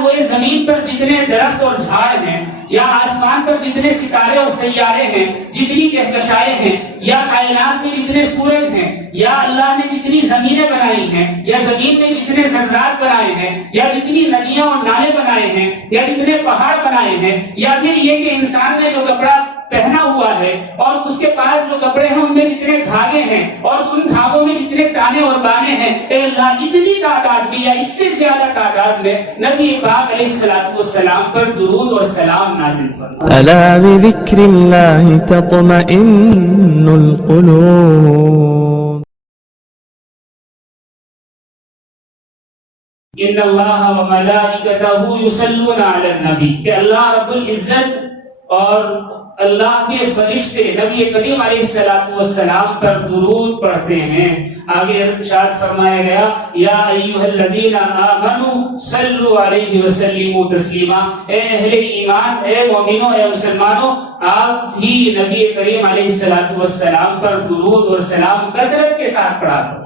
وہ زمین پر جتنے درخت اور جھاڑ ہیں، یا آسمان پر جتنے ستارے اور سیارے ہیں، جتنی کہکشائیں ہیں، یا کائنات میں جتنے سورج ہیں، یا اللہ نے جتنی زمینیں بنائی ہیں، یا زمین میں جتنے ذرات بنائے ہیں، یا جتنی ندیاں اور نالے بنائے ہیں، یا جتنے پہاڑ بنائے ہیں، یا پھر یہ کہ انسان نے جو کپڑا پہنا ہوا ہے اور اس کے پاس جو کپڑے ہیں ان میں جتنے دھاگے ہیں اور ان دھاگوں میں جتنے تانے اور بانے ہیں، اے اللہ اتنی تعداد میں یا اس سے زیادہ تعداد میں نبی پاک علیہ الصلوۃ والسلام پر درود اور سلام نازل فرما۔ ألا بذكر الله تطمئن القلوب ان اللہ و ملائکتہ یصلون علی النبی، کہ اللہ رب العزت اور اللہ کے فرشتے نبی کریم علیہ الصلوۃ والسلام پر درود پڑھتے ہیں۔ آگے ارشاد فرمایا گیا یا ایھا الذین آمنوا صلوا علیہ وسلموا تسلیما، اے اہل ایمان، اے مومنوں، اے مسلمانوں، آپ بھی نبی کریم علیہ الصلوۃ والسلام پر درود اور سلام کثرت کے ساتھ پڑھا کرو۔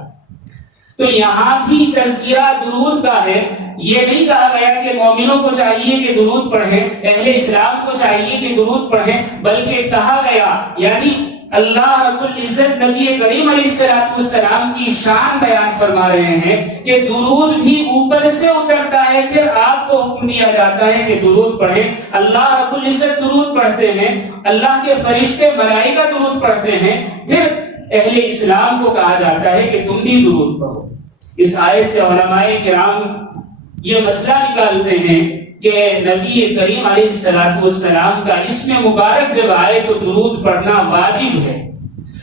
تو یہاں بھی تذکرہ درود کا ہے، یہ نہیں کہا گیا کہ مومنوں کو چاہیے کہ درود پڑھیں، اہل اسلام کو چاہیے کہ درود پڑھیں، بلکہ کہا گیا یعنی اللہ رب العزت نبی کریم علیہ الصلوۃ والسلام کی شان بیان فرما رہے ہیں کہ درود بھی اوپر سے اترتا ہے، پھر آپ کو حکم دیا جاتا ہے کہ درود پڑھیں۔ اللہ رب العزت درود پڑھتے ہیں، اللہ کے فرشتے ملائکہ درود پڑھتے ہیں، پھر اہل اسلام کو کہا جاتا ہے کہ تم بھی درود پڑھو۔ اس آیت سے علماء کرام یہ مسئلہ نکالتے ہیں کہ نبی کریم علیہ الصلوۃ والسلام کا اسم مبارک جب آئے تو درود پڑھنا واجب ہے۔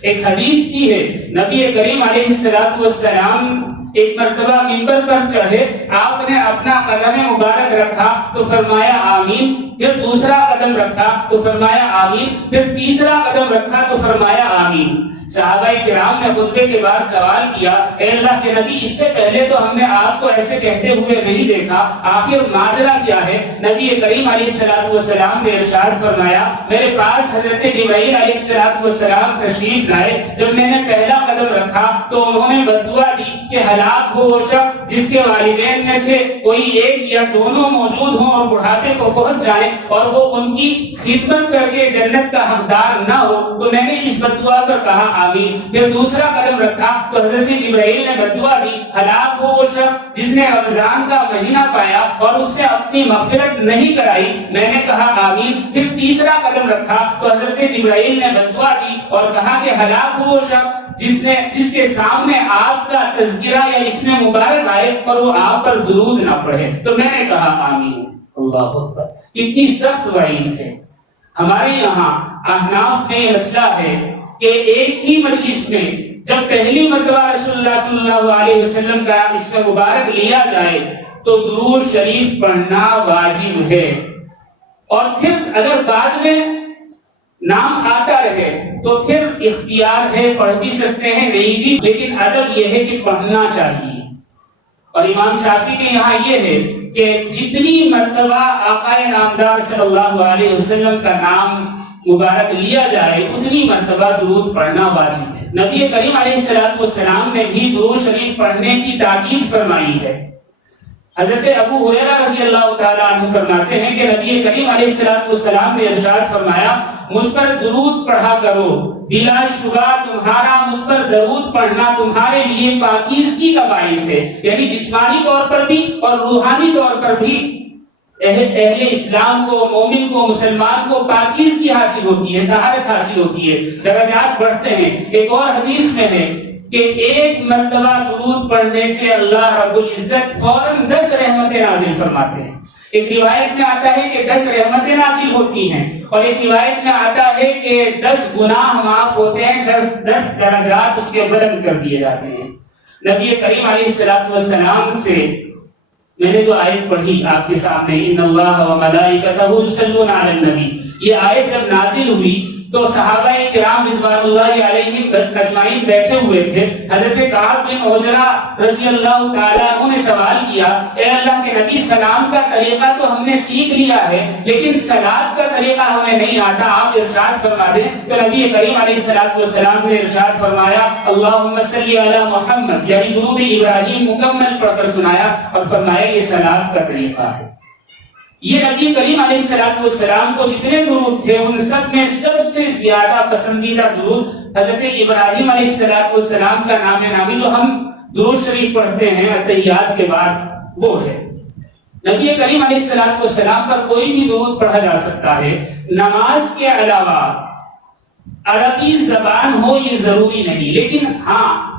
ایک حدیث بھی ہے، نبی کریم علیہ الصلوۃ والسلام ایک مرتبہ منبر پر چڑھے، آپ نے اپنا قدم مبارک رکھا تو فرمایا آمین، پھر دوسرا قدم رکھا تو فرمایا آمین، پھر تیسرا قدم رکھا تو فرمایا آمین۔ صحابہ کرام نے خطبے کے بعد سوال کیا، اے اللہ کے نبی، اس سے پہلے تو ہم نے آپ کو ایسے کہتے ہوئے نہیں دیکھا، آخر ماجرا کیا ہے؟ نبی کریم علیہ الصلوۃ والسلام نے ارشاد فرمایا، میرے پاس حضرت جبرائیل علیہ الصلوۃ والسلام تشریف لائے، جب میں نے پہلا قدم رکھا تو انہوں نے بددعا دی کہ ہلاک ہو وہ شخص جس کے والدین میں سے کوئی ایک یا دونوں موجود ہوں اور بڑھاپے کو پہنچ جائیں اور وہ ان کی خدمت کر کے جنت کا حقدار نہ ہو۔ تو میں نے اس بددعا پر کہا آمین۔ پھر دوسرا قدم رکھا تو حضرت جبرائیل نے بددعا دی، ہلاک ہو وہ شخص جس نے رمضان کا مہینہ پایا اور اس نے اپنی مغفرت نہیں کرائی، میں نے کہا آمین۔ پھر تیسرا قدم رکھا تو حضرت جبرائیل نے بددعا دی اور کہا کہ ہلاک ہو وہ شخص جس کے سامنے آپ کا تذکرہ یا اسم مبارک آئے اور وہ آپ پر درود نہ پڑھے، تو میں نے کہا آمین۔ اللہ اکبر، کتنی سخت وعید ہے۔ ہمارے یہاں احناف میں یہ مسئلہ ہے کہ ایک ہی مجلس میں جب پہلی مرتبہ رسول اللہ صلی اللہ علیہ وسلم کا اسم مبارک لیا جائے تو درود شریف پڑھنا واجب ہے، اور پھر اگر بعد میں نام آتا رہے تو پھر اختیار ہے، پڑھ بھی سکتے ہیں نہیں بھی، لیکن ادب یہ ہے کہ پڑھنا چاہیے۔ اور امام شافعی کے یہاں یہ ہے کہ جتنی مرتبہ آقا نامدار صلی اللہ علیہ وسلم کا نام مبارک لیا جائے اتنی مرتبہ درود پڑھنا واجب ہے۔ نبی کریم علیہ الصلوۃ والسلام نے بھی درود شریف پڑھنے کی تاکید فرمائی ہے۔ حضرت ابو ہریرہ رضی اللہ تعالیٰ عنہ فرماتے ہیں کہ نبی کریم علیہ الصلوۃ والسلام نے ارشاد فرمایا، مجھ پر درود پڑھا کرو، بلا شبہ تمہارا مجھ پر درود پڑھنا تمہارے لیے پاکیزگی کا باعث ہے، یعنی جسمانی طور پر بھی اور روحانی طور پر بھی اہل اسلام کو، مومن کو، مسلمان کو پاکیزگی حاصل ہوتی ہے، طہارت حاصل ہوتی ہے، درجات بڑھتے ہیں۔ ایک اور حدیث میں ہے کہ ایک مرتبہ درود پڑھنے سے اللہ رب العزت فوراً 10 رحمتیں نازل فرماتے ہیں۔ ایک روایت میں آتا ہے کہ 10 رحمتیں نازل ہوتی ہیں، اور ایک روایت میں آتا ہے کہ 10 گناہ معاف ہوتے ہیں، 10 درجات اس کے بلند کر دیے جاتے ہیں۔ نبی کریم علیہ الصلوۃ والسلام سے میں نے جو آیت پڑھی آپ کے سامنے، ان اللہ و ملائکتہ یصلون علی النبی، یہ آیت جب نازل ہوئی تو صحابہ کرام رضوان اللہ علیہم اجمعین بیٹھے ہوئے تھے. حضرت کعب بن عجرہ رضی اللہ تعالیٰ عنہ نے سوال کیا, اے اللہ کے نبی سلام کا طریقہ تو ہم نے سیکھ لیا ہے لیکن صلاۃ کا طریقہ ہمیں نہیں آتا, آپ ارشاد فرما دیں. تو نبی کریم علیہ الصلوۃ والسلام نے ارشاد فرمایا اللہم صلی علی محمد, یعنی درود ابراہیم مکمل پڑھ کر سنایا اور فرمایا یہ صلاۃ کا طریقہ ہے. یہ نبی کریم علیہ الصلوۃ والسلام کو جتنے درود تھے ان سب میں سب سے زیادہ پسندیدہ درود حضرت ابراہیم علیہ الصلوۃ والسلام کا نام نامی جو ہم درود شریف پڑھتے ہیں تحیات کے بعد وہ ہے. نبی کریم علیہ الصلوۃ والسلام پر کوئی بھی درود پڑھا جا سکتا ہے. نماز کے علاوہ عربی زبان ہو یہ ضروری نہیں, لیکن ہاں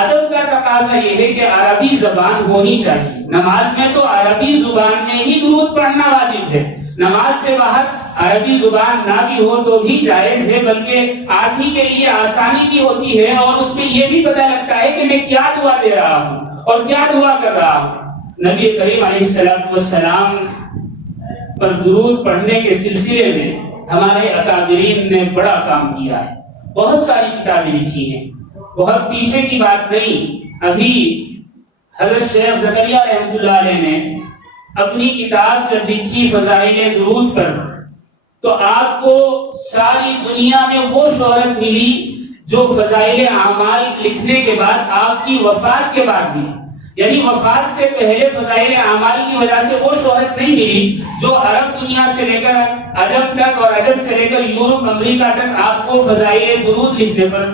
ادب کا تقاضا یہ ہے کہ عربی زبان ہونی چاہیے. نماز میں تو عربی زبان میں ہی درود پڑھنا واجب ہے. نماز سے باہر عربی زبان نہ بھی ہو تو بھی جائز ہے, بلکہ آدمی کے لیے آسانی بھی ہوتی ہے اور اس میں یہ بھی پتہ لگتا ہے کہ میں کیا دعا دے رہا ہوں اور کیا دعا کر رہا ہوں. نبی کریم علیہ الصلوۃ والسلام پر درود پڑھنے کے سلسلے میں ہمارے اکابرین نے بڑا کام کیا ہے. بہت ساری کتابیں لکھی ہیں, بہت پیچھے کی بات نہیں. ابھی حضرت شیخ زکریا رحمۃ اللہ علیہ نے اپنی کتاب جب لکھی فضائل درود پر, تو آپ کو ساری دنیا میں وہ شہرت ملی جو فضائل اعمال لکھنے کے بعد آپ کی وفات کے بعد ملی. یعنی وفات سے پہلے فضائل اعمال کی وجہ سے وہ شہرت نہیں ملی جو عرب دنیا سے لے کر عجم تک اور عجم سے لے کر یورپ امریکہ تک آپ کو فضائل درود لکھنے پر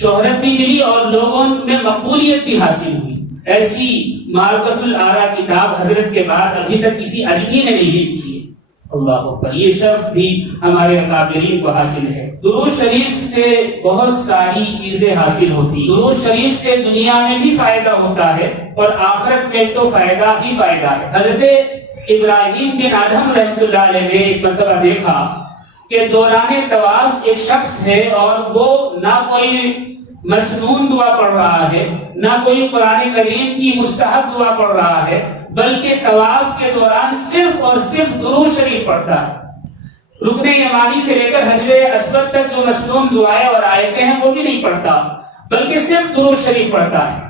شہرت بھی ملی اور لوگوں میں مقبولیت بھی حاصل ہوئی. ایسی معرکۃ الآراء کتاب حضرت کے بعد ابھی تک کسی اجمی نے نہیں لکھی ہے. اللہ اکبر, یہ شرف بھی ہمارے اکابرین کو حاصل ہے. درود شریف سے بہت ساری چیزیں حاصل ہوتی. درود شریف سے دنیا میں بھی فائدہ ہوتا ہے اور آخرت میں تو فائدہ ہی فائدہ ہے. حضرت ابراہیم بن ادہم رحمۃ اللہ علیہ نے ایک مرتبہ دیکھا کہ دوران طواف ایک شخص ہے اور وہ نہ کوئی مسنون دعا پڑھ رہا ہے نہ کوئی قرآن کریم کی مستحب دعا پڑھ رہا ہے, بلکہ طواف کے دوران صرف اور صرف درود شریف پڑھتا ہے. رکن یمانی سے لے کر حجر اسود تک جو مسنون دعائیں اور آیتیں ہیں وہ بھی نہیں پڑھتا, بلکہ صرف درود شریف پڑھتا ہے.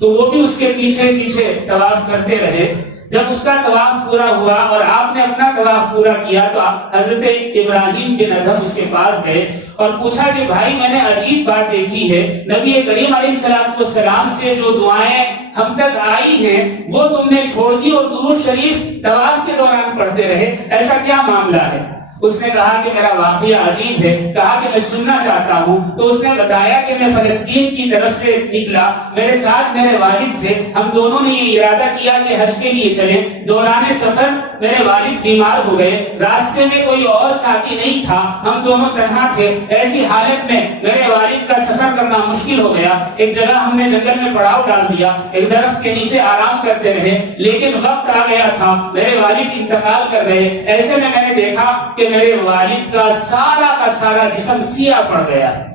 تو وہ بھی اس کے پیچھے پیچھے طواف کرتے رہے. جب اس کا طواف پورا ہوا اور آپ نے اپنا طواف پورا کیا تو حضرت ابراہیم بن ادہم اس کے پاس گئے اور پوچھا کہ بھائی میں نے عجیب بات دیکھی ہے, نبی کریم علیہ الصلوۃ والسلام سے جو دعائیں ہم تک آئی ہیں وہ تم نے چھوڑ دی اور درود شریف طواف کے دوران پڑھتے رہے, ایسا کیا معاملہ ہے؟ اس نے کہا کہ میرا واقعہ عجیب ہے. کہا کہ میں سننا چاہتا ہوں. تو اس نے بتایا کہ میں فلسطین کی طرف سے نکلا, میرے ساتھ میرے والد تھے, ہم دونوں نے یہ ارادہ کیا کہ حج کے لیے چلیں. دوران سفر میرے والد بیمار ہو گئے, راستے میں کوئی اور ساتھی نہیں تھا, ہم دونوں تنہا تھے. ایسی حالت میں میرے والد کا سفر کرنا مشکل ہو گیا. ایک جگہ ہم نے جنگل میں پڑاؤ ڈال دیا, ایک درخت کے نیچے آرام کرتے رہے, لیکن وقت آ گیا تھا, میرے والد انتقال کر گئے. ایسے میں نے دیکھا کہ میرے والد کا سارا جسم سیاہ پڑ گیا ہے,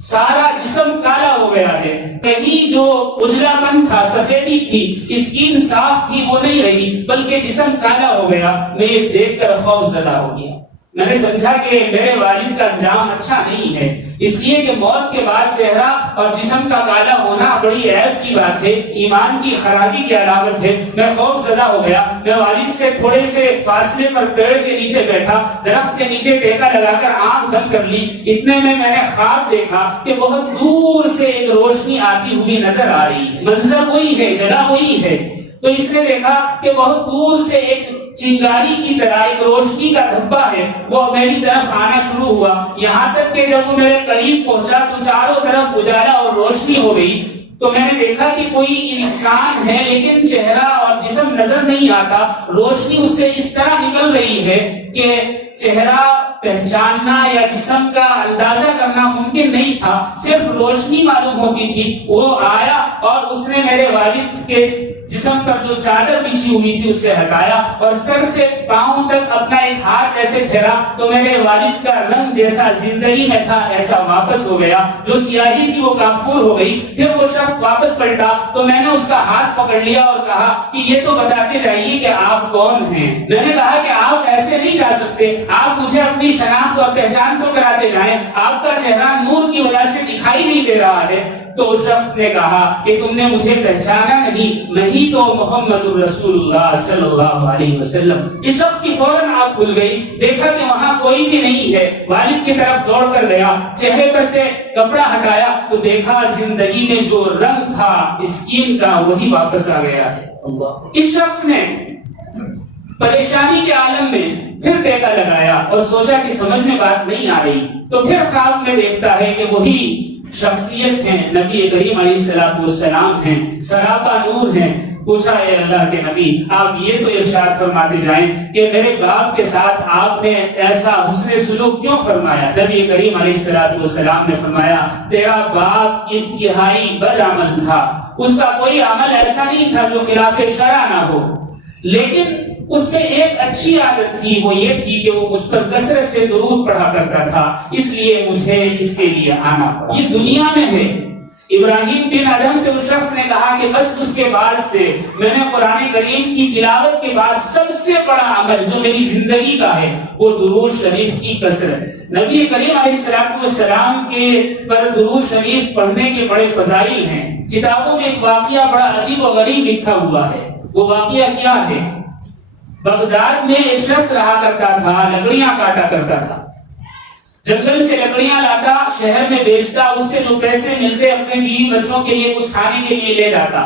سارا جسم کالا ہو گیا ہے. کہیں جو اجلا پن تھا, سفیدی تھی, اسکین صاف تھی, وہ نہیں رہی, بلکہ جسم کالا ہو گیا. میں یہ دیکھ کر خوف زدہ ہو گیا. میں نے سمجھا کہ میرے والد کا انجام اچھا نہیں ہے, اس لیے کہ موت کے بعد چہرہ اور جسم کا کالا ہونا بڑی عیب کی بات ہے, ایمان کی خرابی کی علامت ہے. میں خوف زدہ ہو گیا. میں والد سے تھوڑے سے فاصلے پر پیڑ کے نیچے بیٹھا, درخت کے نیچے ٹیکا لگا کر آنکھ بند کر لی. اتنے میں نے خواب دیکھا کہ بہت دور سے ایک روشنی آتی ہوئی نظر آ رہی ہے. منظر وہی ہے, جگہ وہی ہے. تو اس نے دیکھا کہ بہت دور سے ایک چنگاری کی طرح ایک روشنی کا دھبا ہے, وہ میری طرف آنا شروع ہوا. یہاں تک کہ جب وہ میرے قریب پہنچا تو چاروں طرف اجالا اور روشنی ہو گئی. تو میں نے دیکھا کہ کوئی انسان ہے لیکن چہرہ اور جسم نظر نہیں آتا. روشنی اس سے اس طرح نکل رہی ہے کہ چہرہ پہچاننا یا جسم کا اندازہ کرنا ممکن نہیں تھا, صرف روشنی معلوم ہوتی تھی. وہ آیا اور اس نے میرے والد کے جسم پر جو چادر بچھی ہوئی تھی اسے ہٹایا اور سر سے پاؤں تک اپنا ایک ہاتھ ایسے پھیرا تو میرے والد کا رنگ جیسا زندگی میں تھا ایسا واپس ہو گیا، جو سیاہی تھی وہ کافور ہو گئی۔ پھر وہ شخص واپس پلٹا تو میں نے اس کا ہاتھ پکڑ لیا اور کہا کہ یہ تو بتاتے جائیے کہ آپ کون ہیں۔ میں نے کہا کہ آپ ایسے نہیں جا سکتے، آپ مجھے اپنی شناخت اور پہچان تو کراتے جائیں، آپ کا چہرہ نور کی وجہ سے دکھائی نہیں دے رہا ہے۔ تو اس شخص نے کہا کہ تم نے مجھے پہچانا نہیں، میں ہی تو محمد رسول اللہ صلی اللہ علیہ وسلم۔ اس شخص کی فوراً آنکھ کھل گئی، دیکھا کہ وہاں کوئی بھی نہیں ہے، والد کی طرف دوڑ کر گیا، چہرے پر سے کپڑا ہٹایا تو دیکھا زندگی میں جو رنگ تھا اسکین کا وہی واپس آ گیا ہے۔ اس شخص نے پریشانی کے عالم میں پھر ٹیکا لگایا اور سوچا کہ سمجھ میں بات نہیں آ رہی، تو پھر خواب میں دیکھتا ہے کہ وہی شخصیت ہیں، نبی کریم علیہ السلام ہیں، سراپا نور ہیں۔ پوچھا اے اللہ کے نبی، آپ یہ تو ارشاد فرماتے جائیں کہ میرے باپ کے ساتھ آپ نے ایسا حسن سلوک کیوں فرمایا؟ نبی کریم علیہ السلام نے فرمایا تیرا باپ انتہائی بد عمل تھا، اس کا کوئی عمل ایسا نہیں تھا جو خلاف شرع نہ ہو، لیکن اس میں ایک اچھی عادت تھی، وہ یہ تھی کہ وہ مجھ پر کثرت سے درود پڑھا کرتا تھا، اس لیے مجھے اس کے لیے آنا پڑا۔ یہ دنیا میں ہے۔ ابراہیم بن ادم سے اس شخص نے کہا کہ بس اس کے بعد سے میں نے قرآن کریم کی تلاوت کے بعد سب سے بڑا عمل جو میری زندگی کا ہے وہ درود شریف کی کثرت ہے۔ نبی کریم علیہ السلام کے پر درود شریف پڑھنے کے بڑے فضائل ہیں۔ کتابوں میں ایک واقعہ بڑا عجیب و غریب لکھا ہوا ہے۔ وہ واقعہ کیا ہے؟ بغداد میں ایک شخص رہا کرتا تھا، لکڑیاں کاٹا کرتا تھا، جنگل سے لکڑیاں لاتا، شہر میں بیچتا، اس سے جو پیسے ملتے اپنے بیوی بچوں کے لیے کچھ کھانے کے لیے لے جاتا۔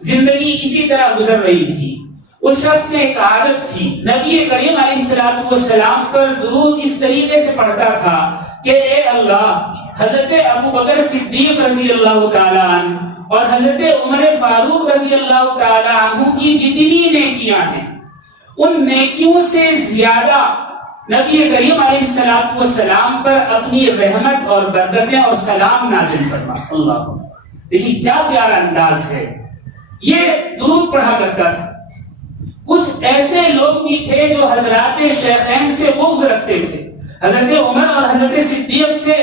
زندگی اسی طرح گزر رہی تھی۔ اس شخص میں ایک عادت تھی، نبی کریم علیہ السلام پر درود اس طریقے سے پڑھتا تھا کہ اے اللہ، حضرت ابو بکر صدیق رضی اللہ تعالیٰ عنہ اور حضرت عمر فاروق رضی اللہ تعالیٰ عنہ کی جتنی نیکیاں ہیں ان نیکیوں سے زیادہ نبی کریم علیہ السلام پر اپنی رحمت اور برکتیں اور سلام نازل فرما۔ اللہ، دیکھیے کیا پیارا انداز ہے۔ یہ درود پڑھا کرتا تھا۔ کچھ ایسے لوگ بھی تھے جو حضرات شیخین سے بغض رکھتے تھے، حضرت عمر اور حضرت صدیق سے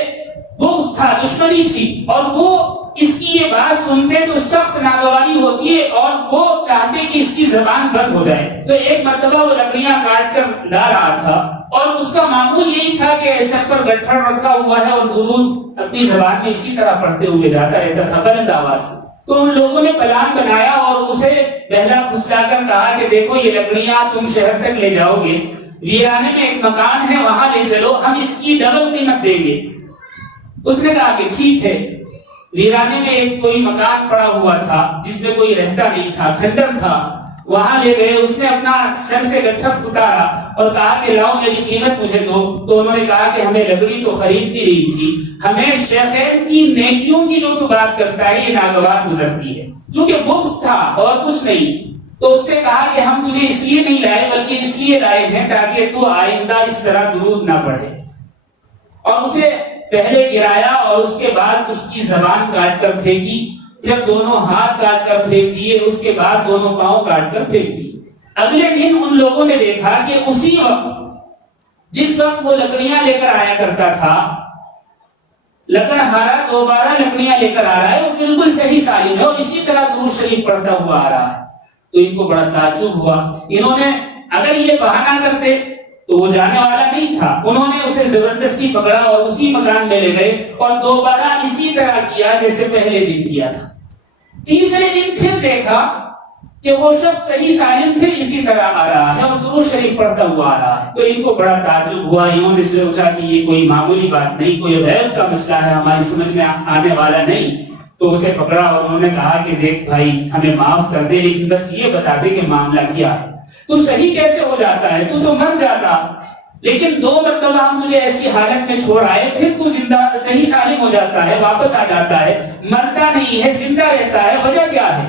بغض تھا، دشمنی تھی، اور وہ اس کی یہ بات سنتے تو سخت ناگواری ہوتی ہے اور وہ چاہتے کہ اس کی زبان بند ہو جائے۔ تو ایک مرتبہ وہ لکڑیاں کاٹ کر لا رہا تھا اور اس کا معمول یہی تھا کہ سر پر گٹھڑ رکھا ہوا ہے اور درود اپنی زبان میں اسی طرح پڑھتے ہوئے جاتا رہتا تھا بلند آواز سے۔ تو ان لوگوں نے پلان بنایا اور اسے بہلا پھسلا کر کہا کہ دیکھو یہ لکڑیاں تم شہر تک لے جاؤ گے، ویرانے میں ایک مکان ہے وہاں لے چلو، ہم اس کی ڈبل قیمت دیں گے۔ اس نے کہا کہ ٹھیک ہے۔ ویرانے میں ایک کوئی مکان پڑا ہوا تھا جس میں کوئی رہتا نہیں تھا، کھنڈر تھا، وہاں لے گئے۔ اس نے اپنا سر سے گٹھڑ اتارا اور کہا کہ لاؤ میری قیمت مجھے دو۔ تو انہوں نے کہا کہ ہمیں لکڑی تو خریدتی رہی تھی، ہمیں شیخین کی نیکیوں کی جو تو بات کرتا ہے یہ ناگوار گزرتی ہے، چونکہ بغض تھا اور کچھ نہیں۔ تو اس سے کہا کہ ہم تجھے اس لیے نہیں لائے بلکہ اس لیے لائے ہیں تاکہ تو آئندہ اس طرح درود نہ پڑھے، اور اسے پہلے گرایا اور اس کے بعد اس کی زبان کاٹ کر پھینکی، پھر دونوں ہاتھ کاٹ کر پھینک دیے، اس کے بعد دونوں پاؤں کاٹ کر پھینک دیے۔ اگلے دن ان لوگوں نے دیکھا کہ اسی وقت جس وقت وہ لکڑیاں لے کر آیا کرتا تھا، لکڑہارا دوبارہ لکڑیاں لے کر آ رہا ہے، وہ بالکل صحیح سالم ہے اور اسی طرح درود شریف پڑھتا ہوا آ رہا ہے۔ تو ان کو بڑا تعجب ہوا۔ انہوں نے اگر یہ بہانہ کرتے تو وہ جانے والا نہیں تھا، انہوں نے اسے زبردستی پکڑا اور اسی مکان میں لے گئے اور دوبارہ اسی طرح کیا جیسے پہلے دن کیا تھا۔ تیسرے دن پھر دیکھا کہ وہ شخص صحیح سالم پھر اسی طرح آ رہا ہے اور درود شریف پڑھتا ہوا آ رہا ہے۔ تو ان کو بڑا تعجب ہوا، انہوں نے سوچا کہ یہ کوئی معمولی بات نہیں، کوئی غیب کا مسئلہ ہے، ہماری سمجھ میں آنے والا نہیں۔ تو اسے پکڑا اور انہوں نے کہا کہ دیکھ بھائی ہمیں معاف کر دے، لیکن بس یہ بتا دے کہ معاملہ کیا ہے، تو صحیح کیسے ہو جاتا ہے، تو مر جاتا، لیکن 2 مرتبہ ہم تجھے ایسی حالت میں چھوڑ آئے، پھر تو زندہ صحیح سالم ہو جاتا ہے، واپس آ جاتا ہے، مرتا نہیں ہے، زندہ رہتا ہے، وجہ کیا ہے؟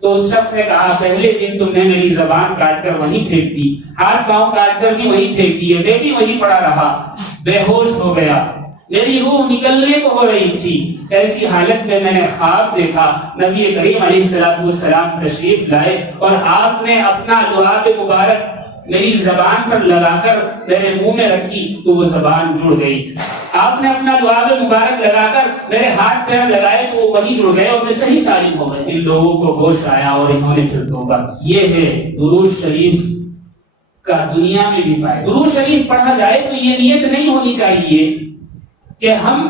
تو اس شخص نے کہا پہلے دن تم نے میری زبان کاٹ کر وہیں پھینک دی، ہاتھ پاؤں کاٹ کر بھی وہیں پھینک دیے، میں بھی وہیں پڑا رہا، بے ہوش ہو گیا، میری روح نکلنے کو ہو رہی تھی، ایسی حالت میں نے خواب دیکھا نبی کریم علیہ الصلوۃ والسلام تشریف لائے اور آپ نے اپنا لعاب مبارک میری زبان پر لگا کر میرے منہ میں رکھی تو وہ زبان جڑ گئی، آپ نے اپنا لعاب مبارک لگا کر میرے ہاتھ پیر لگائے تو وہ وہی جڑ گئے اور میں صحیح سالم ہو گئے۔ ان لوگوں کو ہوش آیا اور انہوں نے پھر توبہ کی۔ یہ ہے درود شریف کا دنیا میں بھی فائدہ۔ درود شریف پڑھا جائے تو یہ نیت نہیں ہونی چاہیے کہ ہم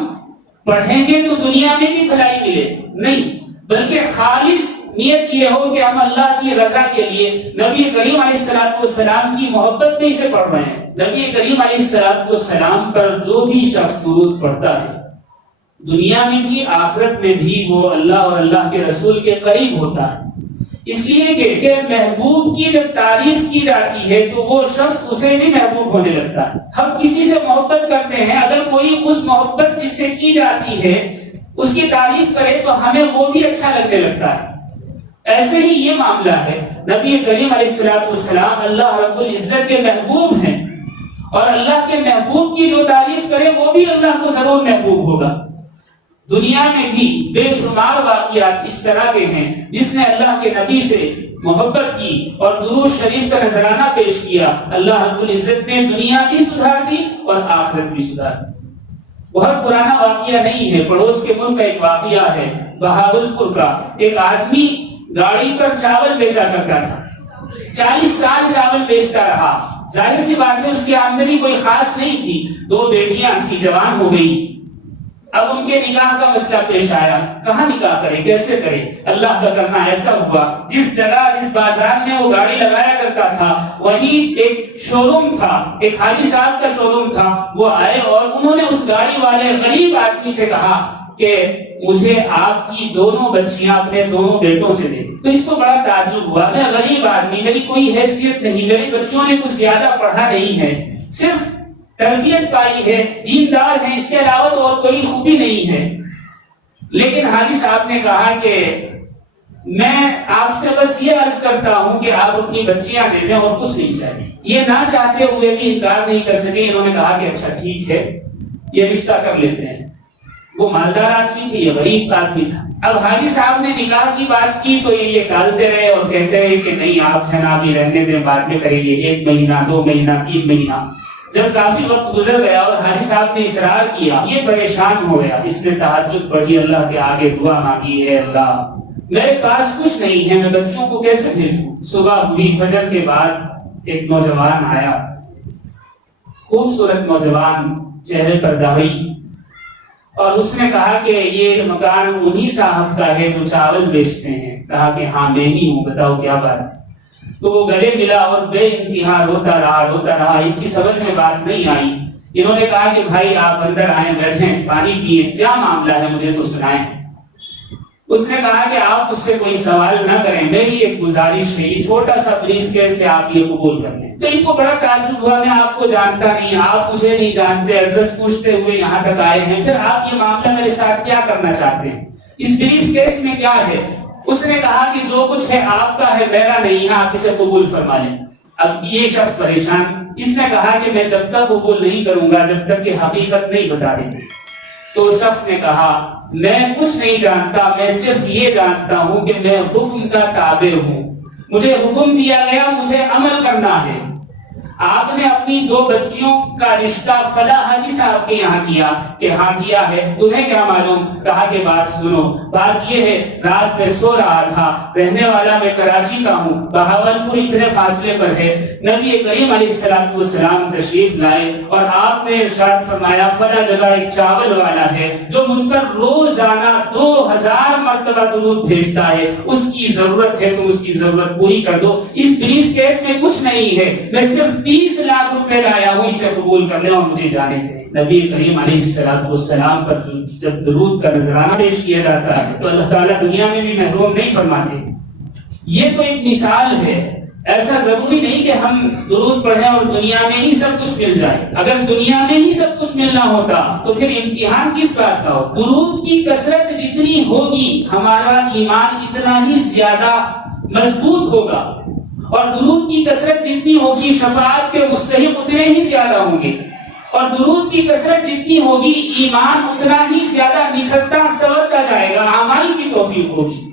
پڑھیں گے تو دنیا میں بھی بھلائی ملے، نہیں، بلکہ خالص نیت یہ ہو کہ ہم اللہ کی رضا کے لیے نبی کریم علیہ الصلوۃ والسلام کی محبت میں اسے پڑھ رہے ہیں۔ نبی کریم علیہ الصلوۃ والسلام پر جو بھی شخص درود پڑھتا ہے دنیا میں بھی آخرت میں بھی وہ اللہ اور اللہ کے رسول کے قریب ہوتا ہے، اس لیے کہ محبوب کی جب تعریف کی جاتی ہے تو وہ شخص اسے بھی محبوب ہونے لگتا ہے۔ ہم کسی سے محبت کرتے ہیں، اگر کوئی اس محبت جس سے کی جاتی ہے اس کی تعریف کرے تو ہمیں وہ بھی اچھا لگنے لگتا ہے۔ ایسے ہی یہ معاملہ ہے، نبی کریم علیہ الصلوۃ والسلام اللہ رب العزت کے محبوب ہیں اور اللہ کے محبوب کی جو تعریف کرے وہ بھی اللہ کو ضرور محبوب ہوگا۔ دنیا میں بھی بے شمار واقعات اس طرح کے ہیں جس نے اللہ کے نبی سے محبت کی اور درود شریف کا نذرانہ پیش کیا، اللہ رب العزت نے دنیا بھی سدھار دی اور آخرت بھی سدھار دی۔ بہت پرانا واقعہ نہیں ہے، پڑوس کے ملک کا ایک واقعہ ہے، بہاولپور کا۔ ایک آدمی گاڑی پر چاول بیچا کرتا تھا، 40 سال چاول بیچتا رہا، ظاہر سی بات ہے اس کی آمدنی کوئی خاص نہیں تھی، 2 بیٹیاں تھیں، جوان ہو گئی۔ اب ان کے نکاح کا مسئلہ پیش آیا، کہاں نکاح کرے، کیسے کرے؟ اللہ کا کرنا ایسا ہوا، جس جگہ جس بازار میں وہ گاڑی لگایا کرتا تھا وہیں ایک شو روم تھا، ایک حاجی صاحب کا شو روم تھا۔ وہ آئے اور انہوں نے اس گاڑی والے غریب آدمی سے کہا کہ مجھے آپ کی دونوں بچیاں اپنے دونوں بیٹوں سے دے۔ تو اس کو بڑا تعجب ہوا، میں غریب آدمی، میری کوئی حیثیت نہیں، میری بچیوں نے کچھ زیادہ پڑھا نہیں ہے، صرف تربیت پائی ہے، دیندار ہیں، اس کے علاوہ تو اور کوئی خوبی نہیں ہے۔ لیکن حاجی صاحب نے کہا کہ میں آپ سے بس یہ عرض کرتا ہوں کہ آپ اپنی بچیاں دے دیں اور کچھ نہیں چاہیے۔ یہ نہ چاہتے ہوئے بھی انکار نہیں کر سکے، انہوں نے کہا کہ اچھا ٹھیک ہے، یہ رشتہ کر لیتے ہیں۔ وہ مالدار آدمی تھی، یہ غریب آدمی تھا۔ اب حاجی صاحب نے نکاح کی بات کی تو یہ ٹالتے رہے اور کہتے رہے کہ نہیں آپ ہے نا ابھی رہنے دیں، بعد میں کریں گے، 1 مہینہ 2 مہینہ 3 مہینہ۔ جب کافی وقت گزر گیا اور حاجی صاحب نے اصرار کیا، یہ پریشان ہو گیا، اس نے تہجد پڑھی، اللہ کے آگے دعا مانگی، اے اللہ میرے پاس کچھ نہیں ہے، میں بچوں کو کیسے بھیجوں؟ صبح ہوئی، فجر کے بعد ایک نوجوان آیا، خوبصورت نوجوان، چہرے پر داڑھی، اور اس نے کہا کہ یہ مکان انہی صاحب کا ہے جو چاول بیچتے ہیں؟ کہا کہ ہاں میں ہی ہوں، بتاؤ کیا بات ہے؟ تو وہ گلے ملا اور بے انتہا روتا رہا، ان کی سمجھ میں بات نہیں آئی۔ انہوں نے کہا کہ بھائی آپ اندر آئیں، بیٹھیں، پانی پیئیں، کیا معاملہ ہے مجھے تو سنائیں۔ اس نے کہا کہ آپ مجھ سے کوئی سوال نہ کریں، میری ایک گزارش ہے، یہ چھوٹا سا بریف کیس سے آپ یہ قبول کر لیں۔ تو ان کو بڑا تعجب ہوا، میں آپ کو جانتا نہیں، آپ مجھے نہیں جانتے، ایڈریس پوچھتے ہوئے یہاں تک آئے ہیں، پھر آپ یہ معاملہ میرے ساتھ کیا کرنا چاہتے ہیں؟ اس بریف کیس میں کیا ہے؟ اس نے کہا کہ جو کچھ ہے آپ کا ہے، میرا نہیں ہے، آپ اسے قبول فرما لیں۔ اب یہ شخص پریشان، اس نے کہا کہ میں جب تک قبول نہیں کروں گا جب تک کہ حقیقت نہیں بتا دیں گے۔ تو شخص نے کہا میں کچھ نہیں جانتا، میں صرف یہ جانتا ہوں کہ میں حکم کا تابع ہوں، مجھے حکم دیا گیا، مجھے عمل کرنا ہے۔ آپ نے اپنی 2 بچیوں کا رشتہ فلاں حاجی صاحب کے یہاں کیا کہ ہاں کیا ہے، تمہیں کیا معلوم؟ کہا کہ بات سنو، بات یہ ہے رات میں سو رہا تھا، رہنے والا میں کراچی کا ہوں، بہاولپور اتنے فاصلے پر ہے، نبی کریم علیہ الصلوۃ والسلام تشریف لائے اور آپ نے ارشاد فرمایا فلاں جگہ ایک چاول والا ہے جو مجھ پر روزانہ 2000 مرتبہ درود بھیجتا ہے، اس کی ضرورت ہے، تم اس کی ضرورت پوری کر دو۔ اس بریف کیس میں کچھ نہیں ہے، میں صرف 30 لاکھ روپے لایا ہوں، اسے قبول کرنے اور مجھے جانے دیں۔ نبی کریم علیہ الصلوۃ والسلام پر جب درود کا نذرانہ پیش کیا جاتا ہے تو اللہ تعالیٰ دنیا میں بھی محروم نہیں فرماتے۔ یہ تو ایک مثال ہے، ایسا ضروری نہیں کہ ہم درود پڑھیں اور دنیا میں ہی سب کچھ مل جائے۔ اگر دنیا میں ہی سب کچھ ملنا ہوتا تو پھر امتحان کس بات کا ہو؟ درود کی کثرت جتنی ہوگی ہمارا ایمان اتنا ہی زیادہ مضبوط ہوگا، اور درود کی کثرت جتنی ہوگی شفاعت کے مستحق اتنے ہی زیادہ ہوں گے۔ اور درود کی کثرت جتنی ہوگی ایمان اتنا ہی زیادہ نکھرتا سنورتا جائے گا، اعمال کی توفیق ہوگی۔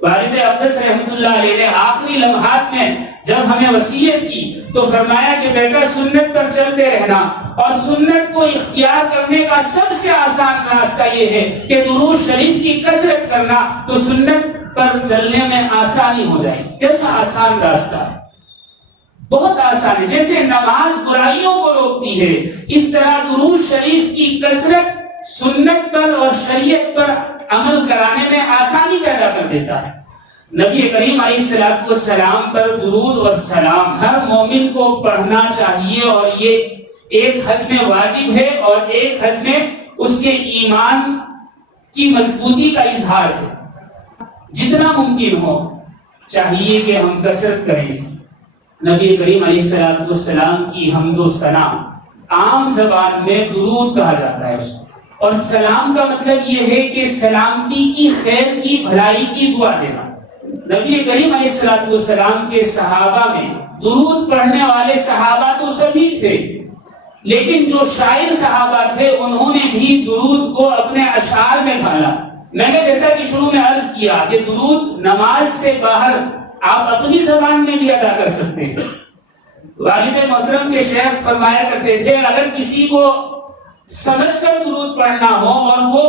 والد اقدس رحمۃ اللہ علیہ نے آخری لمحات میں جب ہمیں وصیت کی تو فرمایا کہ بیٹا سنت پر چلتے رہنا، اور سنت کو اختیار کرنے کا سب سے آسان راستہ یہ ہے کہ درود شریف کی کثرت کرنا، تو سنت پر چلنے میں آسانی ہو جائے گی۔ کیسا آسان راستہ ہے، بہت آسان ہے۔ جیسے نماز برائیوں کو روکتی ہے، اس طرح درود شریف کی کثرت سنت پر اور شریعت پر عمل کرانے میں آسانی پیدا کر دیتا ہے۔ نبی کریم علیہ السلام پر درود اور سلام ہر مومن کو پڑھنا چاہیے، اور یہ ایک حد میں واجب ہے اور ایک حد میں اس کے ایمان کی مضبوطی کا اظہار ہے۔ جتنا ممکن ہو چاہیے کہ ہم کثرت کریں اس کی۔ نبی کریم علیہ السلام کی حمد و ثنا عام زبان میں درود کہا جاتا ہے اس کو، اور سلام کا مطلب یہ ہے کہ سلامتی کی، خیر کی، بھلائی کی دعا دینا۔ نبی کریم علیہ السلام کے صحابہ میں درود پڑھنے والے صحابہ تو سبھی تھے، لیکن جو شاعر صحابہ تھے انہوں نے بھی درود کو اپنے اشعار میں ڈھالا۔ میں نے جیسا کہ شروع میں عرض کیا کہ درود نماز سے باہر آپ اپنی زبان میں بھی ادا کر سکتے ہیں۔ والد محترم کے شیخ فرمایا کرتے تھے اگر کسی کو سمجھ کر درود پڑھنا ہو اور وہ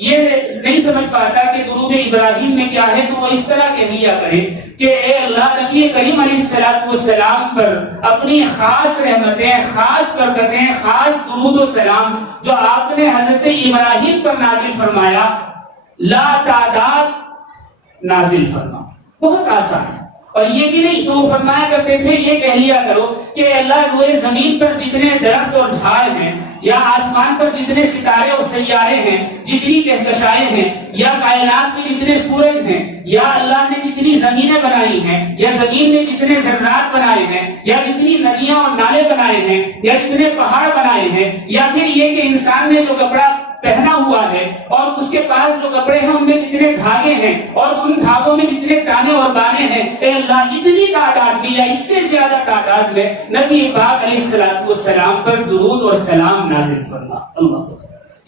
یہ نہیں سمجھ پاتا کہ درود ابراہیم میں کیا ہے، تو وہ اس طرح کہہ لیا کرے کہ اے اللہ نبی کریم علیہ السلام پر اپنی خاص رحمتیں، خاص برکتیں، خاص درود و سلام جو آپ نے حضرت ابراہیم پر نازل فرمایا لا تعداد نازل فرما۔ بہت آسان ہے، اور یہ بھی نہیں تو فرمایا کرتے تھے یہ کہہ لیا کرو کہ اللہ روئے زمین پر جتنے درخت اور جھاڑ ہیں، یا آسمان پر جتنے ستارے اور سیارے ہیں، جتنی کہکشائیں ہیں، یا کائنات میں جتنے سورج ہیں، یا اللہ نے جتنی زمینیں بنائی ہیں، یا زمین میں جتنے ذرات بنائے ہیں، یا جتنی ندیاں اور نالے بنائے ہیں، یا جتنے پہاڑ بنائے ہیں، یا پھر یہ کہ انسان نے جو کپڑا پہنا ہوا ہے اور اس کے پاس جو کپڑے ہیں ان میں جتنے دھاگے ہیں اور ان دھاگوں میں جتنے تانے اور بانے ہیں، اے اللہ اتنی تعداد میں یا اس سے زیادہ تعداد میں نبی پاک علیہ السلام پر درود اور سلام نازل فرما۔ اللہ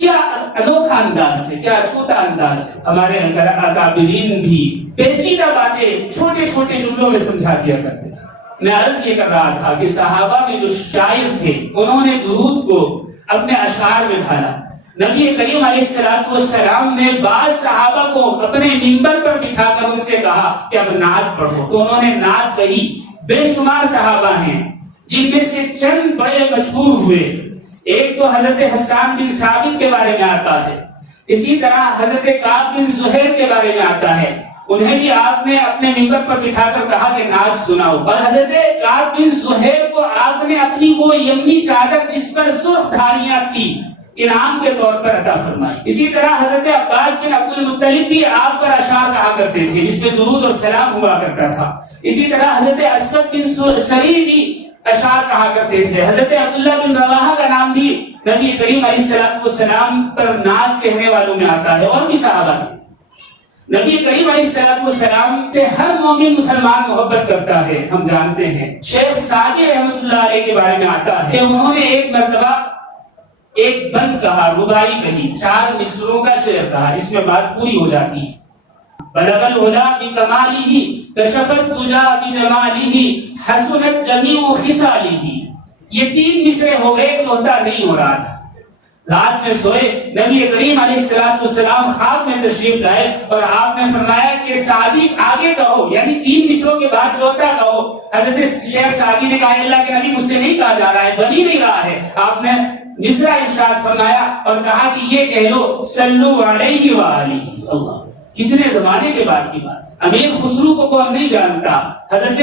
کیا انوکھا انداز ہے، کیا چھوٹا انداز ہے۔ ہمارے اکابرین بھی پیچیدہ باتیں چھوٹے چھوٹے جملوں میں سمجھا دیا کرتے تھے۔ میں عرض یہ کر رہا تھا کہ صحابہ میں جو شاعر تھے انہوں نے درود کو اپنے اشعار میں ڈھالا۔ نبی کریم علیہ السلام نے بعض صحابہ کو اپنے منبر پر بٹھا کر ان سے کہا کہ اب نعت پڑھو، تو انہوں نے نعت کہی۔ بے شمار صحابہ ہیں جن میں سے چند بڑے مشہور ہوئے۔ ایک تو حضرت حسان بن ثابت کے بارے میں آتا ہے، اسی طرح حضرت کعب بن زہیر کے بارے میں آتا ہے، انہیں بھی آپ نے اپنے منبر پر بٹھا کر کہا کہ نعت سناؤ۔ اور حضرت کعب بن زہیر کو آپ نے اپنی وہ یمنی چادر جس پر سرخ دھاریاں تھی انعام کے طور پر عطا فرمائی۔ اسی طرح حضرت عباس بن عبد المطلب بھی آپ پر اشعار کہا کرتے تھے جس میں درود اور سلام ہوا کرتا تھا۔ اسی طرح حضرت اسود بن سری بھی اشعار کہا کرتے تھے۔ حضرت عبداللہ بن رواحہ کا نام بھی نبی کریم علیہ السلام پر نعت کہنے والوں میں آتا ہے، اور بھی صحابہ تھے۔ نبی کریم علیہ السلام سے ہر مومن مسلمان محبت کرتا ہے، ہم جانتے ہیں۔ شیخ سعدی رحمۃ اللہ علیہ کے بارے میں آتا ہے کہ انہوں نے ایک مرتبہ ایک بند کہا، ربائی کہی، 4 مصروں کا شعر کہا جس میں بات پوری ہو جاتی ہے۔ بلغ العلا بکمالہ کشف الدجا بجمالہ حسنت جمیع خصالہ۔ یہ 3 مصرے ہو گئے، چوتھا نہیں ہو رہا تھا۔ رات میں سوئے، نبی کریم علیہ السلام خواب میں تشریف لائے اور آپ نے فرمایا کہ سعدی آگے کہو، یعنی 3 مصروں کے بعد چوتھا کہو۔ حضرت شیخ سعدی نے کہا اللہ کے نبی مجھ سے نہیں کہا جا رہا ہے، بن ہی نہیں رہا ہے۔ آپ نے مصرع ارشاد فرمایا اور کہا کہ یہ کہہ لو صلو علیہ وآلہ۔ اللہ کتنے زمانے کے بعد کی بات۔ امیر خسرو کو کون نہیں جانتا، حضرت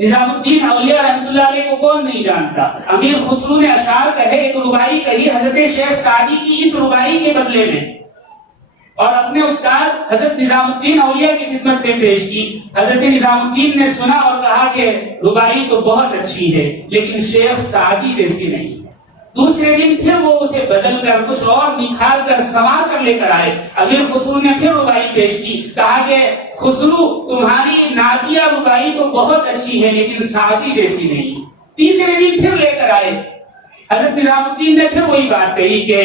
نظام الدین اولیاء رحمۃ اللہ علیہ کو کون نہیں جانتا۔ امیر خسرو نے اشعار کہے، ایک ربائی کہی حضرت شیخ سعدی کی اس ربائی کے بدلے میں، اور اپنے استاد حضرت نظام الدین اولیاء کی خدمت میں پیش کی۔ حضرت نظام الدین نے سنا اور کہا کہ ربائی تو بہت اچھی ہے لیکن شیخ سعدی جیسی نہیں۔ دوسرے دن پھر وہ اسے بدل کر کچھ اور نکھار کر سنوار کر لے کر آئے۔ امیر خسرو نے پھر ربائی پیش کی، کہا کہ خسرو تمہاری نعتیہ ربائی تو بہت اچھی ہے لیکن سعدی جیسی نہیں۔ تیسرے دن پھر لے کر آئے، حضرت نظام الدین نے پھر وہی بات کہی کہ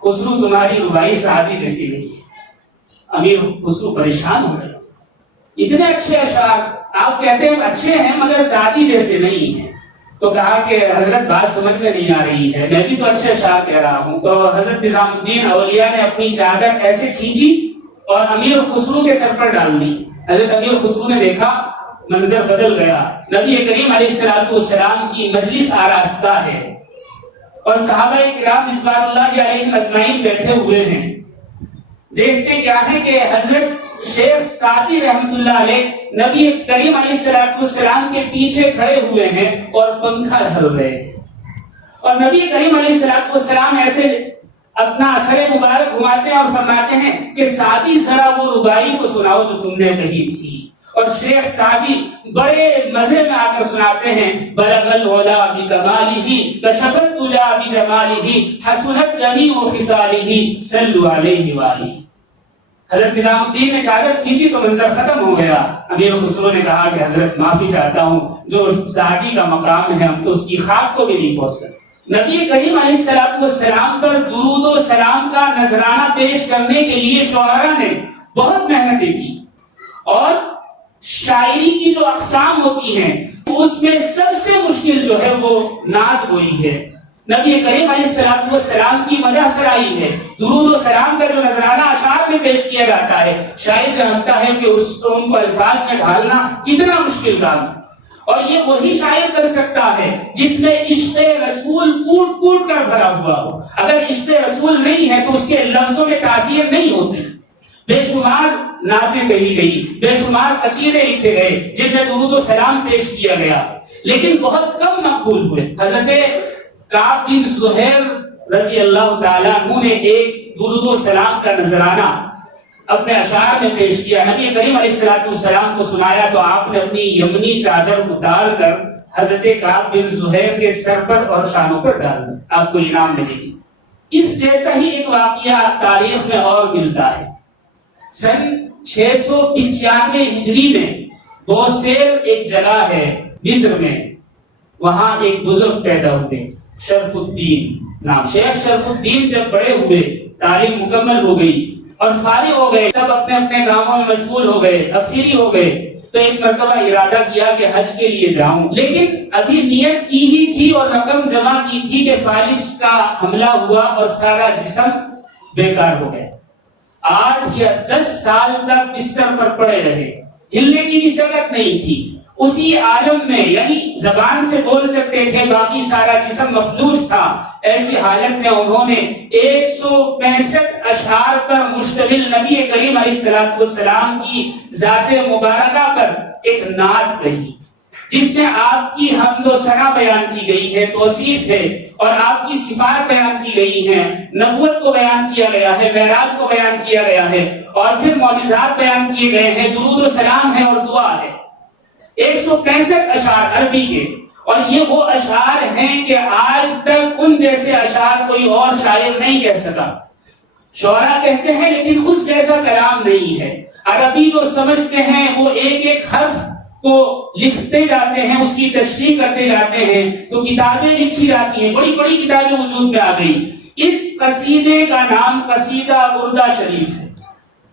خسرو تمہاری ربائی سعدی جیسی نہیں ہے۔ امیر خسرو پریشان ہو گئے، اتنے اچھے اشعار آپ کہتے ہیں اچھے ہیں مگر سعدی جیسے نہیں ہیں۔ تو کہا کہ حضرت بات سمجھ میں نہیں آ رہی ہے، میں بھی تو اچھے اشعار کہہ رہا ہوں۔ تو حضرت نظام الدین اولیاء نے اپنی چادر ایسے کھینچی اور امیر خسرو کے سر پر ڈال دی۔ حضرت امیر خسرو نے دیکھا منظر بدل گیا، نبی کریم علیہ السلام کی مجلس آراستہ ہے اور صحابہ کرام رضوان اللہ علیہم اجمعین بیٹھے ہوئے ہیں۔ دیکھتے کیا ہے کہ حضرت شیخ سعدی رحمت اللہ علیہ نبی کریم علیہ السلام کے پیچھے کھڑے ہوئے ہیں اور پنکھا جھل رہے ہیں، اور نبی کریم علیہ السلام ایسے اپنا اثر مبارک گھماتے ہیں اور فرماتے ہیں کہ سعدی ذرا وہ ربائی کو سناؤ جو تم نے کہی تھی۔ اور شیخ سعدی بڑے مزے میں آ کر سناتے ہیں، بلغ العلا بکمالہ کشف الدجا بجمالہ حسنت جمیع خصالہ صلوا علیہ وآلہ۔ حضرت نظام الدین نے چادر کھینچی تو منظر ختم ہو گیا۔ امیر خسرو نے کہا کہ حضرت معافی چاہتا ہوں، جو سعدی کا مقام ہے ہم تو اس کی خاک کو بھی نہیں پہنچ سکتے۔ نبی کریم علیہ السلام پر درود و سلام کا نذرانہ پیش کرنے کے لیے شعراء نے بہت محنتیں کی، اور شاعری کی جو اقسام ہوتی ہیں اس میں سب سے مشکل جو ہے وہ نعت گوئی ہے۔ نبی کریم علیہ السلام کی مدح سرائی ہے، درود و سلام کا جو نذرانہ اشعار میں پیش کیا جاتا ہے، شاعر جانتا ہے کہ اس کو الفاظ میں ڈھالنا کتنا مشکل کام ہے، اور یہ وہی شاعر کر سکتا ہے جس میں عشق رسول کوٹ کوٹ کر بھرا ہوا ہو۔ اگر عشق رسول نہیں ہے تو اس کے لفظوں میں تاثیر نہیں ہوتی۔ بے شمار نعتیں کہی گئی، بے شمار قصیدے لکھے گئے جن میں درود و سلام پیش کیا گیا، لیکن بہت کم مقبول ہوئے۔ حضرت کعب بن زہیر رضی اللہ تعالیٰ عنہ نے ایک درود و سلام کا نذرانہ اپنے اشعار میں پیش کیا، نبی کریم علیہ السلام کو سنایا تو آپ نے اپنی یمنی چادر اتار کر حضرت کعب بن زہیر کے سر پر اور شانوں پر ڈال دی، آپ کو انعام ملے گی۔ اس جیسا ہی ایک واقعہ تاریخ میں اور ملتا ہے۔ سن 695 ہجری میں بوسیر ایک جگہ ہے مصر میں، وہاں ایک بزرگ پیدا ہوئے شرف الدین نام۔ شیخ شرف الدین جب بڑے ہوئے، تعلیم مکمل ہو گئی اور فارغ ہو گئے، سب اپنے اپنے کاموں میں مشغول ہو گئے، افسری ہو گئے، تو ایک مرتبہ ارادہ کیا کہ حج کے لیے جاؤں، لیکن ابھی نیت کی ہی تھی اور رقم جمع کی تھی کہ فالج کا حملہ ہوا اور سارا جسم بیکار ہو گیا۔ 8 یا 10 سال تک بستر پر پڑے رہے، ہلنے کی بھی صحت نہیں تھی۔ اسی عالم میں، یعنی زبان سے بول سکتے تھے، باقی سارا جسم مفلوج تھا، ایسی حالت میں انہوں نے 165 اشعار پر مشتمل نبی کریم علیہ السلام کی ذات مبارکہ پر ایک نعت کہی، جس میں آپ کی حمد و ثنا بیان کی گئی ہے، توصیف ہے، اور آپ کی صفات بیان کی گئی ہیں، نبوت کو بیان کیا گیا ہے، معراج کو بیان کیا گیا ہے، اور پھر معجزات بیان کیے گئے ہیں، درود و سلام ہے اور دعا ہے۔ 165 اشعار عربی کے، اور یہ وہ اشعار ہیں کہ آج تک ان جیسے اشعار کوئی اور شاعر نہیں کہہ سکا۔ شعراء کہتے ہیں لیکن اس جیسا کلام نہیں ہے۔ عربی جو سمجھتے ہیں وہ ایک ایک حرف کو لکھتے جاتے ہیں، اس کی تشریح کرتے جاتے ہیں، تو کتابیں لکھی جاتی ہیں، بڑی بڑی کتابیں وجود میں آ گئی۔ اس قصیدے کا نام قصیدہ بردہ شریف ہے۔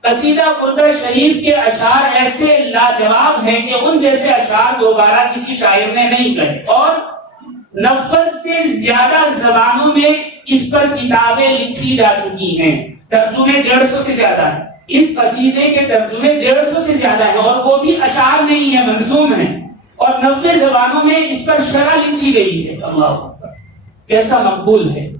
قصیدہ بردہ شریف کے اشعار ایسے لاجواب ہیں کہ ان جیسے اشعار دوبارہ کسی شاعر نے نہیں کہے، اور 90 سے زیادہ زبانوں میں اس پر کتابیں لکھی جا چکی ہیں، ترجمے 150 سے زیادہ ہیں۔ اس قصیدے کے ترجمے 150 سے زیادہ ہیں، اور وہ بھی اشعار نہیں ہیں، منظوم ہیں، اور 90 زبانوں میں اس پر شرح لکھی گئی ہے۔ اللہ اکبر، کیسا مقبول ہے۔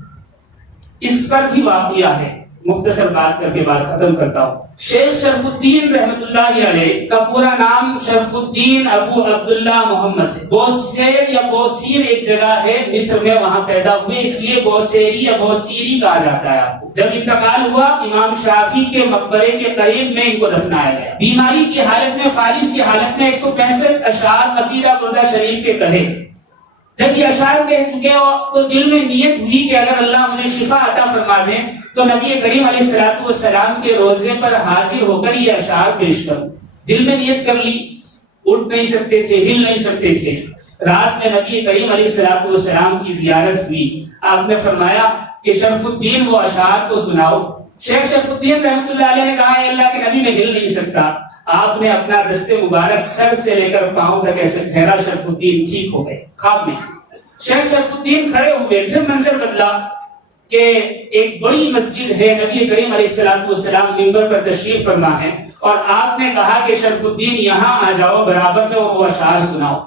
اس پر بھی واقعہ ہے، مختصر بات کر کے بات ختم کرتا ہوں۔ شیخ شرف الدین رحمت اللہ علیہ کا پورا نام شرف الدین ابو عبداللہ محمد ہے۔ بوسیر یا بوسیر ایک جگہ ہے مصر میں، وہاں پیدا ہوئے، اس لیے بوسیری یا بوسیری کہا جاتا ہے آپ کو۔ جب انتقال ہوا امام شافعی کے مقبرے کے قریب میں ان کو دفنایا گیا۔ بیماری کی حالت میں، فالج کی حالت میں 165 اشعار قصیدہ بردہ شریف کے کہے۔ جب یہ اشعار کہہ چکے ہو تو دل میں نیت ہوئی کہ اگر اللہ مجھے شفا عطا فرما دے تو نبی کریم علیہ السلام کے روزے پر حاضر ہو کر یہ اشعار پیش کروں۔ دل میں نیت کر لی، اٹھ نہیں سکتے تھے، ہل نہیں سکتے تھے۔ رات میں نبی کریم علیہ الصلوۃ والسلام کی زیارت ہوئی. آپ نے فرمایا کہ شرف الدین وہ اشعار کو سناؤ. شیخ شرف الدین رحمۃ اللہ علیہ نے کہا اے اللہ کے نبی میں ہل نہیں سکتا. آپ نے اپنا دست مبارک سر سے لے کر پاؤں تک ایسے پھیرا. شرف الدین ٹھیک ہو گئے خواب میں. شیخ شرف الدین کھڑے ہوئے, پھر منظر بدلا کہ ایک بڑی مسجد ہے, نبی کریم علیہ الصلوۃ والسلام منبر پر تشریف فرما ہے, اور آپ نے کہا کہ شرف الدین یہاں آ جاؤ برابر میں اور وہ اشعار سناؤ.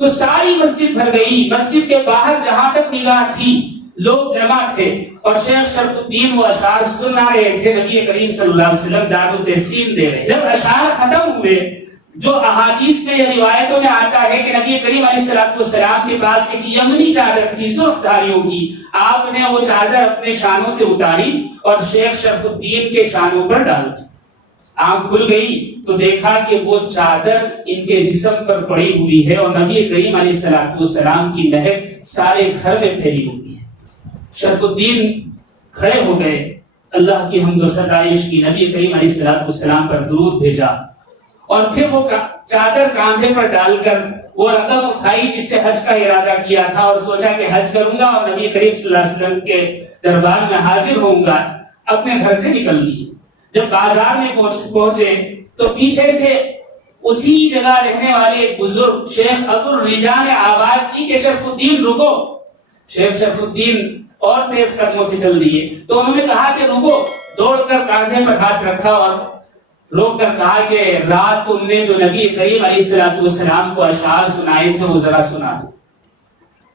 تو ساری مسجد بھر گئی. مسجد کے باہر جہاں تک نگاہ تھی لوگ جمع تھے, اور شیخ شرف الدین وہ اشعار سنا رہے تھے. نبی کریم صلی اللہ علیہ وسلم داد و تحسین دے رہے. جب اشعار ختم ہوئے, جو احادیث میں یا روایتوں میں آتا ہے کہ نبی کریم علیہ الصلوۃ والسلام کے پاس ایک یمنی چادر تھی سرخ دھاریوں کی, آپ نے وہ چادر اپنے شانوں سے اتاری اور شیخ شرف الدین کے شانوں پر ڈال دی. آنکھ کھل گئی تو دیکھا کہ وہ چادر ان کے جسم پر پڑی ہوئی ہے, اور نبی کریم علیہ الصلوۃ والسلام کی مہک سارے گھر میں پھیلی ہوئی ہے. شرف الدین کھڑے ہو گئے, اللہ کی حمد و ستائش کی, نبی کریم علیہ الصلوۃ والسلام پر درود بھیجا, اور پھر وہ چادر کاندھے پر ڈال کر وہ رقم اٹھائی جس سے حج کا ارادہ کیا تھا, اور سوچا کہ حج کروں گا اور نبی کریم صلی اللہ علیہ وسلم کے دربار میں حاضر ہوں گا. اپنے گھر سے نکل دی. جب بازار میں پہنچے تو پیچھے سے اسی جگہ رہنے والے ایک بزرگ شیخ ابو الرجا نے آواز دی کہ شرف الدین رکو. شیخ شرف الدین اور تیز قدموں سے چل دیے. تو انہوں نے کہا کہ رکو. دوڑ کر کاندھے پر ہاتھ رکھا اور روک کر کہا کہ رات تم نے جو نبی کریم علیہ الصلوۃ والسلام کو اشعار سنائے تھے وہ ذرا سنا دو.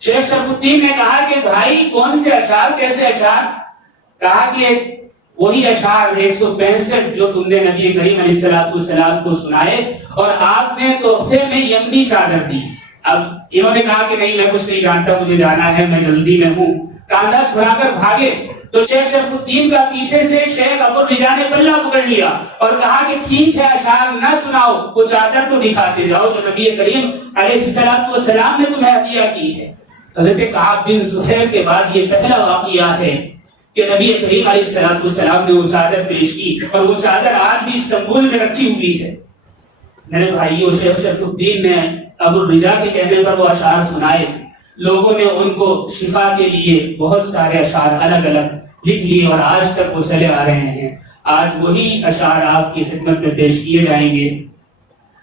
شیخ شرف الدین نے کہا کہ بھائی کون سے اشعار, کیسے اشعار؟ کہا کہ وہی اشعار 165 جو تم نے نبی کریم علیہ الصلوۃ والسلام کو سنائے, اور آپ نے تحفے میں یمنی چادر دی. اب انہوں نے کہا کہ نہیں میں کچھ نہیں جانتا, مجھے جانا ہے, میں جلدی میں ہوں. کاندھا چھڑا کر بھاگے تو شیخ شرف الدین کا پیچھے سے شیخ ابو الرجا نے پلہ پکڑ لیا اور کہا کہ ٹھیک ہے اشعار نہ سناؤ, وہ چادر تو دکھاتے جاؤ جو نبی کریم علیہ الصلوۃ والسلام نے تمہیں عطیہ کی ہے. حضرت کعب بن زہیر کے بعد یہ پہلا واقعہ ہے کہ نبی کریم علیہ الصلوۃ والسلام نے وہ چادر پیش کی, اور وہ چادر آج بھی استنبول میں رکھی ہوئی ہے. میرے بھائیوں, شیخ شرف الدین نے ابو الرجا کے کہنے پر وہ اشعار سنائے. لوگوں نے ان کو شفا کے لیے بہت سارے اشعار الگ الگ لکھ لیے, اور آج تک وہ چلے آ رہے ہیں. آج وہی اشعار آپ کی خدمت میں پیش کیے جائیں گے.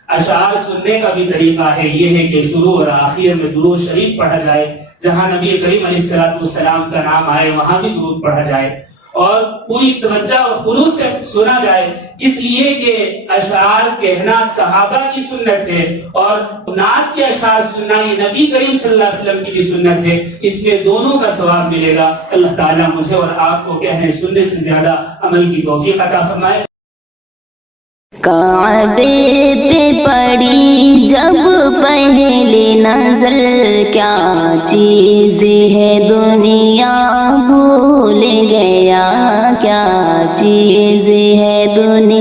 اشعار سننے کا بھی طریقہ ہے, یہ ہے کہ شروع اور آخر میں درود شریف پڑھا جائے. جہاں نبی کریم علیہ الصلوۃ والسلام کا نام آئے وہاں بھی درود پڑھا جائے, اور پوری توجہ اور خلوص سے سنا جائے, اس لیے کہ اشعار کہنا صحابہ کی سنت ہے, اور نعت کے اشعار سننا یہ نبی کریم صلی اللہ علیہ وسلم کی بھی سنت ہے. اس میں دونوں کا ثواب ملے گا. اللہ تعالیٰ مجھے اور آپ کو کہنے سننے سے زیادہ عمل کی توفیق عطا فرمائے. کعبے پہ پڑی جب پہلی نظر, کیا چیز ہے دنیا بھول گیا, کیا چیز ہے دنیا